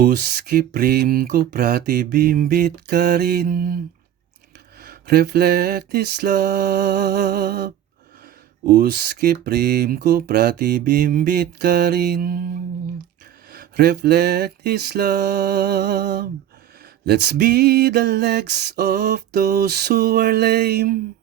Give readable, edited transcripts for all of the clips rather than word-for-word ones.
उसके प्रेम को प्रतिबिंबित करीन, reflect his love. उसके प्रेम को प्रतिबिंबित करीन, reflect his love. Let's be the legs of those who are lame.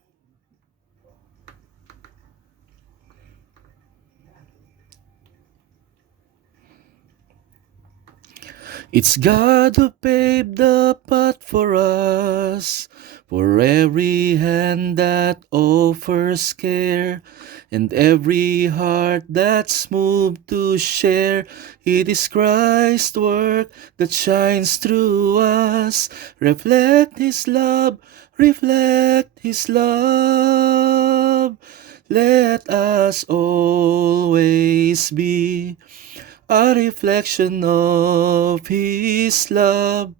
It's God who paved the path for us, for every hand that offers care, and every heart that's moved to share. It is Christ's work that shines through us. Reflect His love, reflect His love. Let us always be a reflection of His love,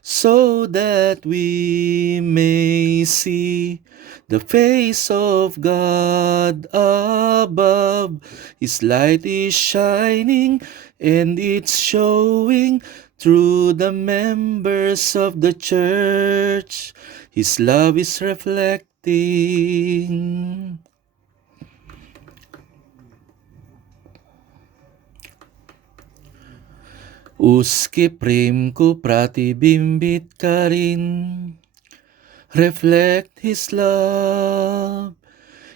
so that we may see the face of God above. His light is shining and it's showing through the members of the church. His love is reflecting. उसके प्रेम को प्रतिबिंबित करीन, reflect His love.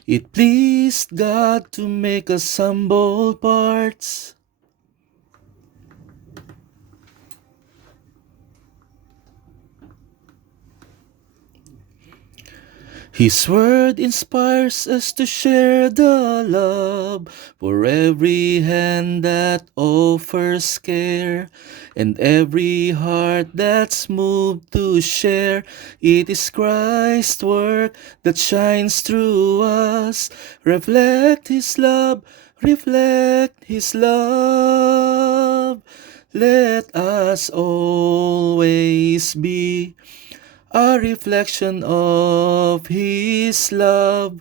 It pleased God to make us humble parts. His word inspires us to share the love for every hand that offers care, and every heart that's moved to share. It is Christ's work that shines through us. Reflect His love, reflect His love. Let us always be a reflection of His love,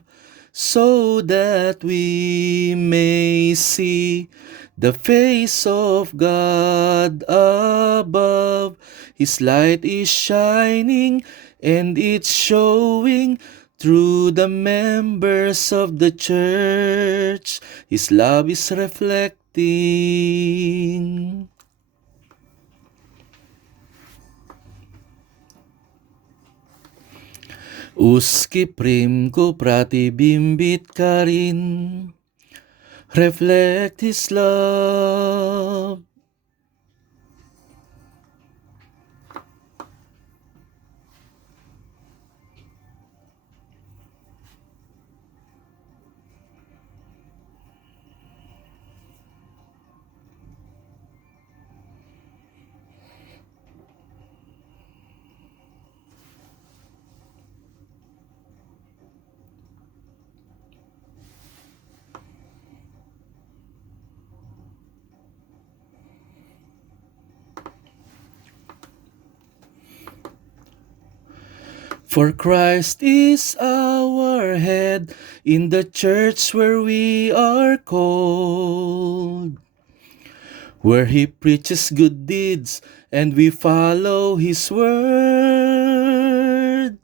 so that we may see the face of God above. His light is shining and it's showing through the members of the church. His love is reflecting. उसके प्रेम को प्रतिबिंबित करीन, reflect His love. For Christ is our head in the church where we are called, where He preaches good deeds and we follow His word.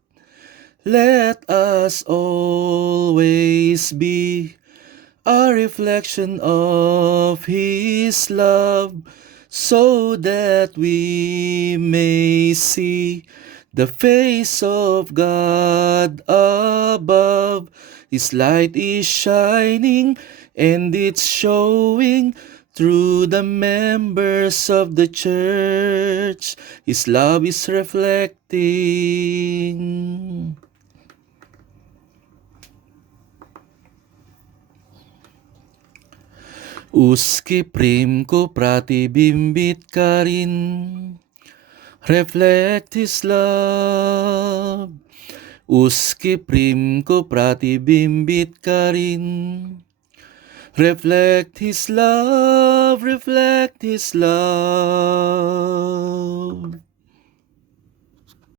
Let us always be a reflection of His love, so that we may see the face of God above. His light is shining and it's showing through the members of the church. His love is reflecting. उसके प्रेम को प्रतिबिंबित करीन, reflect His love. उसके प्रेम को प्रतिबिंबित करीन, reflect His love, reflect His love.